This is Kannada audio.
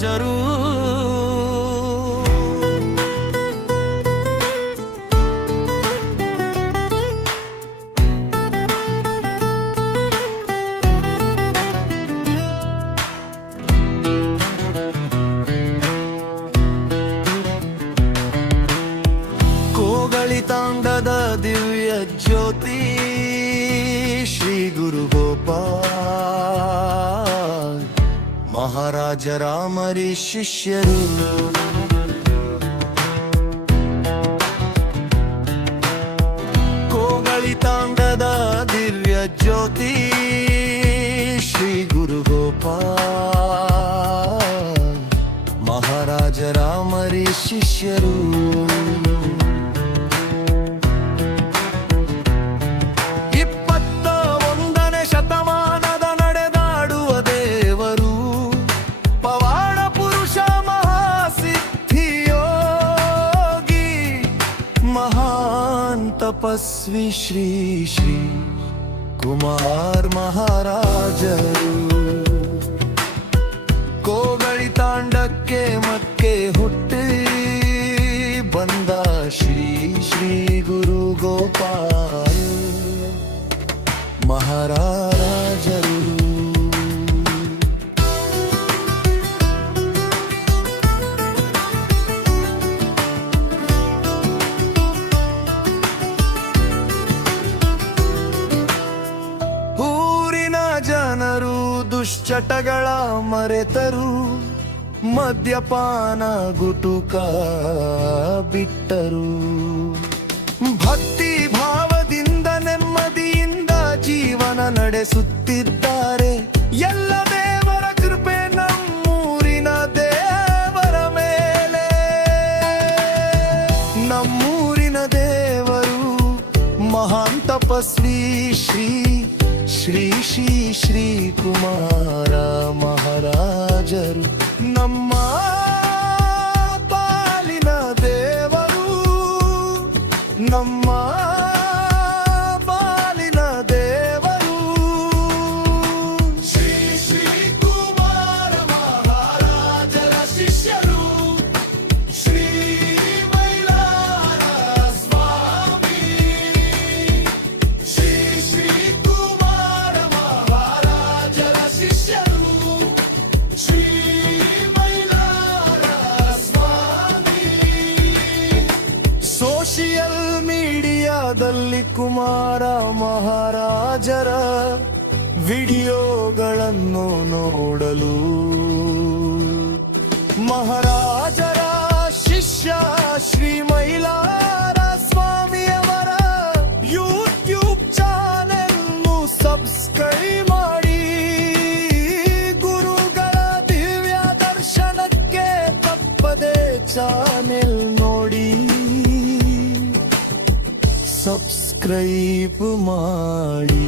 ಮಹಾರಾಜರು. ಕೋಗಳಿತಾಂಡದ ದಿವ್ಯ ಜ್ಯೋತಿ ಶ್ರೀ ಗುರು ಗೋಪಾಲ್ ಮಹಾರಾಜ ರಾಮರಿ ಶಿಷ್ಯರು. ಕೋಗಳಿತಾಂಡದ ದಿವ್ಯ ಜ್ಯೋತಿ ಶ್ರೀ ಗುರು ಗೋಪಾಲ್ ಮಹಾರಾಜ ರಾಮರಿ ಶಿಷ್ಯರು. 21ನೇ ಶತಮಾನದ ನಡೆದಾಡುವ ದೇವರು, ಪವಾಡ ಪುರುಷ ಮಹಾಸಿದ್ಧಿಯೋಗಿ, ಮಹಾನ್ ತಪಸ್ವಿ ಶ್ರೀ ಶ್ರೀ ಕುಮಾರ್ ಮಹಾರಾಜರು. ಕೋಗಳಿತಾಂಡಕ್ಕೆ ಮಕ್ಕೆ ಹುಟ್ಟಿ ಬಂದ ಶ್ರೀ ಶ್ರೀ ಗುರು ಗೋಪಾಲ್ ಮಹಾರಾಜರು. ಊರಿನ ಜನರು ದುಶ್ಚಟಗಳ ಮರೆತರು, ಮದ್ಯಪಾನ ಗುಟುಕ ಬಿಟ್ಟರು. ಭಕ್ತಿ ಭಾವದಿಂದ ನೆಮ್ಮದಿಯಿಂದ ಜೀವನ ನಡೆಸುತ್ತಿದ್ದಾರೆ. ಎಲ್ಲ ದೇವರ ಕೃಪೆ ನಮ್ಮೂರಿನ ದೇವರ ಮೇಲೆ. ನಮ್ಮೂರಿನ ದೇವರು ಮಹಾನ್ ತಪಸ್ವಿ ಶ್ರೀ ಶ್ರೀ ಶ್ರೀ ಶ್ರೀ ಕುಮಾರ ಮಹಾರಾಜರು. ನಮ್ಮ ಪಾಲಿನ ದೇವರು, ನಮ್ಮ ಪಾಲಿನ ದೇವರು ಶ್ರೀ ಶ್ರೀ ಕುಮಾರ ಮಹಾರಾಜರ ಶಿಷ್ಯರು. ಶ್ರೀ ಮೈಲಾರ ಸ್ವಾಮಿ, ಶ್ರೀ ಶ್ರೀ ಕುಮಾರ ಮಹಾರಾಜರ ಶಿಷ್ಯರು. ಶ್ರೀ ಸೋಷಿಯಲ್ ಮೀಡಿಯಾದಲ್ಲಿ ಕುಮಾರ ಮಹಾರಾಜರ ವಿಡಿಯೋಗಳನ್ನು ನೋಡಲು ಮಹಾರಾಜರ ಶಿಷ್ಯ ಶ್ರೀ ಮೈಲಾರ ಸ್ವಾಮಿಯವರ ಯೂಟ್ಯೂಬ್ ಚಾನೆಲ್ ಸಬ್ಸ್ಕ್ರೈಬ್ ಮಾಡಿ. ಗುರುಗಳ ದಿವ್ಯ ದರ್ಶನಕ್ಕೆ ತಪ್ಪದೆ ಚಾನೆಲ್ ನೋಡಿ ಸಬ್ಸ್ಕ್ರೈಬ್ ಮಾಡಿ.